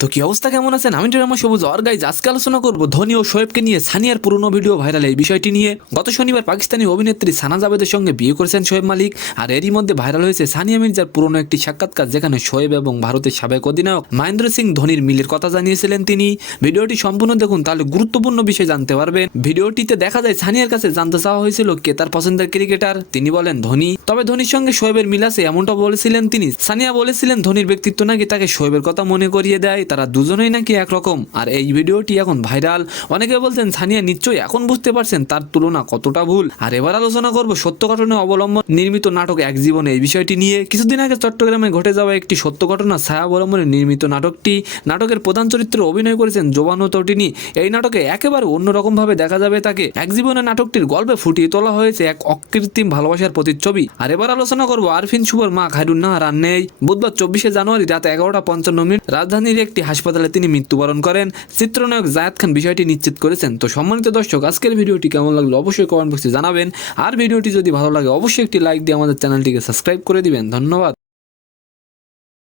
তো কি অবস্থা, কেমন আছেন? আমি ড্রামা সবুজ আর গাইজ আজকে আলোচনা করব ধোনি ও শোয়েবকে নিয়ে। সানিয়ার পুরনো ভিডিও ভাইরাল এই বিষয়টি নিয়ে। গত শনিবার পাকিস্তানি অভিনেত্রী সানা জাভেদের সঙ্গে বিয়ে করেছেন শোয়েব মালিক, আর এরই মধ্যে ভাইরাল হয়েছে সানিয়া মির্জার পুরনো একটি সাক্ষাৎকার, যেখানে শোয়েব এবং ভারতের সাবেক অধিনায়ক মহেন্দ্র সিং ধোনির মিলের কথা জানিয়েছিলেন তিনি। ভিডিওটি সম্পূর্ণ দেখুন, তাহলে গুরুত্বপূর্ণ বিষয় জানতে পারবেন। ভিডিওটিতে দেখা যায় সানিয়ার কাছে জানতে চাওয়া হয়েছিল কে তার পছন্দের ক্রিকেটার। তিনি বলেন ধোনি, তবে ধোনির সঙ্গে শোয়েবের মিল আছে এমনটা বলেছিলেন তিনি। সানিয়া বলেছিলেন ধোনির ব্যক্তিত্ব নাকি তাকে শোয়েবের কথা মনে করিয়ে দেয়, তারা দুজনেই নাকি একরকম। আর এই ভিডিওটি এখন ভাইরাল। অনেকে বলছেন সানিয়া নিশ্চয়ই এখন বুঝতে পারছেন তার তুলনা কতটা ভুল। আর এবার আলোচনা করব সত্য ঘটনা অবলম্বন নির্মিত নাটক এক জীবনে এই বিষয়টি নিয়ে। কিছুদিন আগে চট্টগ্রামে ঘটে যাওয়া একটি সত্য ঘটনা ছায়া অবলম্বনে নির্মিত নাটকটি। নাটকের প্রধান চরিত্রে অভিনয় করেছেন জোবানো তটিনী। এই নাটকে একেবারে অন্যরকম ভাবে দেখা যাবে তাকে। এক জীবনে নাটকটির গল্পে ফুটিয়ে তোলা হয়েছে এক অকৃত্রিম ভালোবাসার প্রতিচ্ছবি। আর এবার আলোচনা করব আরফিন শুভর মা খায়রুন্নাহার নেই। বুধবার 24শে জানুয়ারি রাত 11:55 রাজধানীর একটি হাসপাতালে তিনি মৃত্যুবরণ করেন। চিত্রনায়ক জায়েদ খান বিষয়টি নিশ্চিত করেছেন। তো সম্মানিত দর্শক, আজকের ভিডিওটি কেমন লাগলো অবশ্যই কমেন্ট বক্সে জানাবেন। আর ভিডিওটি যদি ভালো লাগে অবশ্যই একটি লাইক দিয়ে আমাদের চ্যানেলটিকে সাবস্ক্রাইব করে দিবেন। ধন্যবাদ।